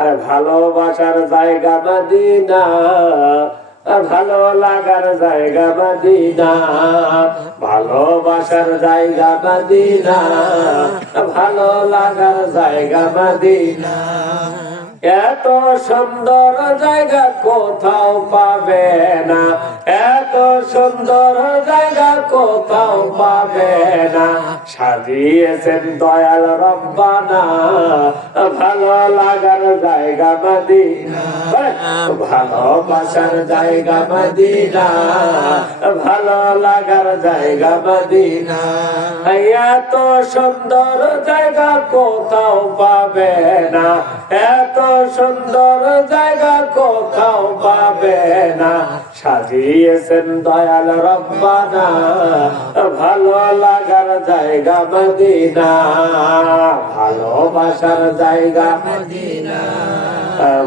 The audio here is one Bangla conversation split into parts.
আর ভালোবাসার জায়গা মদিনা, ভালো লাগার জায়গা মদিনা, ভালোবাসার জায়গা মদিনা, ভালো লাগার জায়গা মদিনা। এত সুন্দর জায়গা কোথাও পাবে না, এত সুন্দর জায়গা কোথাও পাবে না, সাজিয়েছেন দয়াল রব্বানা ভালো লাগার জায়গা মদিনা, ভালোবাসার জায়গা মদিনা, ভালো লাগার জায়গা মদিনা। এত সুন্দর জায়গা কোথাও পাবে না, এত সুন্দর জায়গা কোথাও পাবে না, সাজিয়েছেন দয়াল রব্বানা ভালো লাগার জায়গা মদিনা, ভালোবাসার জায়গা মদিনা,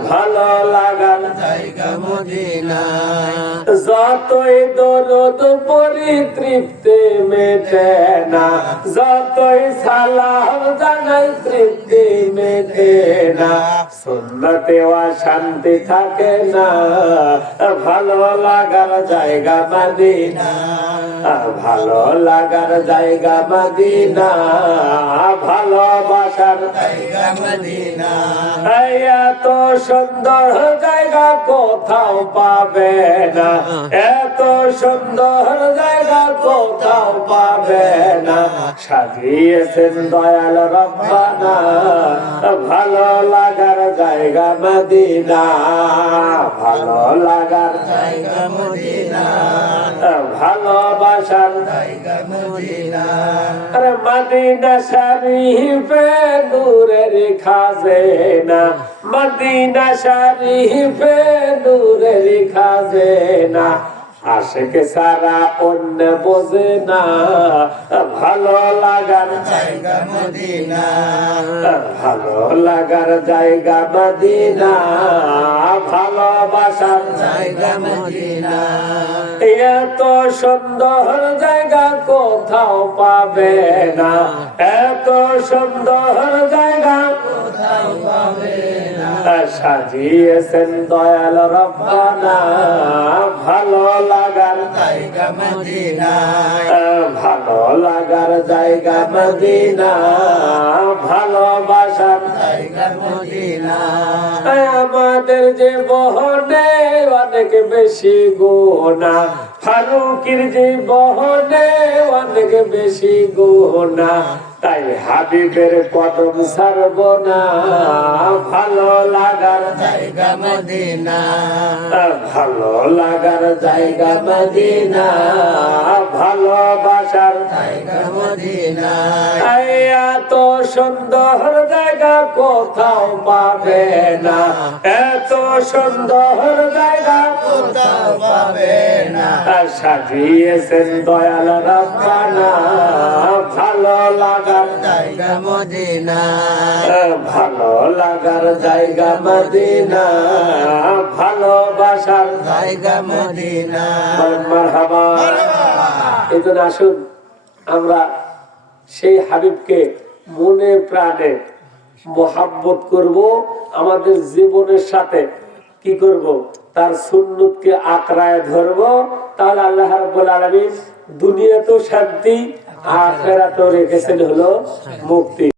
ভালো লাগার জায়গা মদিনা। যতই দরুদ পড়ি তৃপ্তি মেটে না, যতই সালাম জানাই তৃপ্তি মেটে না, সুন্নতে শান্তি থাকে না, ভালো লাগার জায়গা মদিনা, ভালো লাগার জায়গা মদিনা, ভালোবাসার জায়গা মদিনা। এত সুন্দর জায়গা কোথাও পাবে না, এত সুন্দর জায়গা কোথাও পাবে না, সাজিয়েছেন দয়াল রব্বানা ভালো লাগার জায়গা মদিনা, ভালো লাগার জায়গা মদিনা, ভালোবাসার জায়গা মদিনা। আরে মদিনা শরীফে নূরের খাজেনা, মদিনা শরীফে নূরের খাজেনা, আশিক সারা অন্য বোঝে না, ভালো লাগার জায়গা মদিনা, ভালো লাগার জায়গা মদিনা, ভালোবাসার জায়গা মদিনা। এত সুন্দর জায়গা কোথাও পাবে না, এত সুন্দর জায়গা কোথাও পাবে না, সাজিয়েছেন দয়াল রব্বানা ভালো লাগার জায়গা মদিনা, ভালো লাগার জায়গা মদিনা, ভালোবাসার জায়গা মদিনা। আমাদের যে বহনে অনেক বেশি গুনাহ, ফারুকের যে বহনে অনেক বেশি গুনাহ, তাই হাবিবের কদম ছাড়ব না, ভালো লাগার জায়গা মদিনা, ভালো লাগার জায়গা মদিনা, ভালোবাসার জায়গা মদিনা। এত সুন্দর জায়গা কোথাও পাবে না, এত সুন্দর জায়গা কোথাও পাবে না, সাজিয়েছেন দয়াল রব্বানা ভালো লাগার জায়গা মদিনা, ভালো লাগার জায়গা মদিনা, ভালোবাসার জায়গা মদিনা। মারহাবা। এজন্য আসুন আমরা সেই হাবিবকে মনে প্রাণে মোহাব্বত করব, আমাদের জীবনের সাথে কি করব, তার সুন্নতকে আঁকড়ায় ধরব, তাহলে আল্লাহ রাব্বুল আলামিন দুনিয়াতেও শান্তি, আখিরাতেও রেখেছেন হলো মুক্তি।